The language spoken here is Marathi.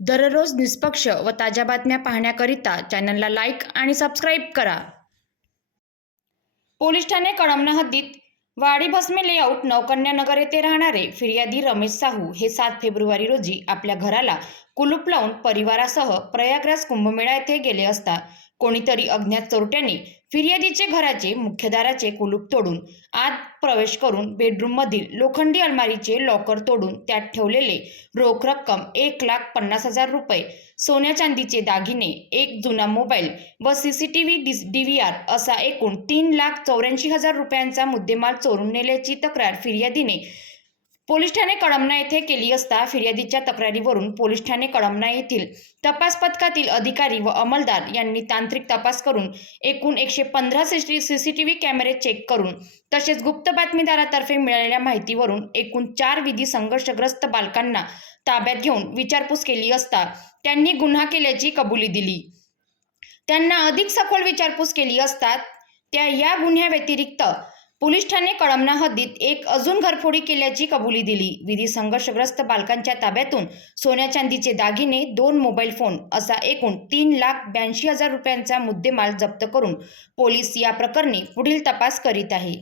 दररोज निष्पक्ष व ताज्या बातम्या पाहण्याकरिता चॅनलला लाईक आणि सबस्क्राईब करा. पोलीस ठाणे कळमना हद्दीत वाडी भस्मे लेआउट नौकन्या नगर येथे राहणारे फिर्यादी रमेश साहू हे सात फेब्रुवारी रोजी आपल्या घराला कुलूप लावून परिवारासह प्रयागराज कुंभमेळा येथे गेले असता कोणीतरी अज्ञात चोरट्यांनी फिर्यादीचे घराचे मुख्यदाराचे कुलूप तोडून आत प्रवेश करून बेडरूममधील लोखंडी अलमारीचे लॉकर तोडून त्यात ठेवलेले रोख रक्कम एक लाख पन्नास हजार रुपये सोन्या चांदीचे दागिने एक जुना मोबाईल व C C T V D V R असा एकूण तीन लाख चौऱ्याऐंशी हजार रुपयांचा मुद्देमाल चोरून नेल्याची तक्रार फिर्यादीने पोलीस ठाणे कळमना येथे केली असता फिर्यादीच्या तक्रारीवरून पोलीस ठाणे कळमना येथील तपास पथकातील अधिकारी व अंमलदार यांनी तांत्रिक तपास करून एकूण एकशे पंधरा सी सी टी व्ही कॅमेरे चेक करून तसेच गुप्त बातमीदारातर्फे मिळालेल्या माहितीवरून एकूण चार विधी संघर्षग्रस्त बालकांना ताब्यात घेऊन विचारपूस केली असता त्यांनी गुन्हा केल्याची कबुली दिली. त्यांना अधिक सखोल विचारपूस केली असता त्या या गुन्ह्याव्यतिरिक्त पोलीस ठाणे कळमना हद्दीत एक अजून घरफोडी केल्याची कबुली दिली. विधी संघर्षग्रस्त बालकांच्या ताब्यातून सोन्या चांदीचे दागिने दोन मोबाईल फोन असा एकूण तीन लाख ब्याऐंशी हजार रुपयांचा मुद्देमाल जप्त करून पोलीस या प्रकरणी पुढील तपास करीत आहे.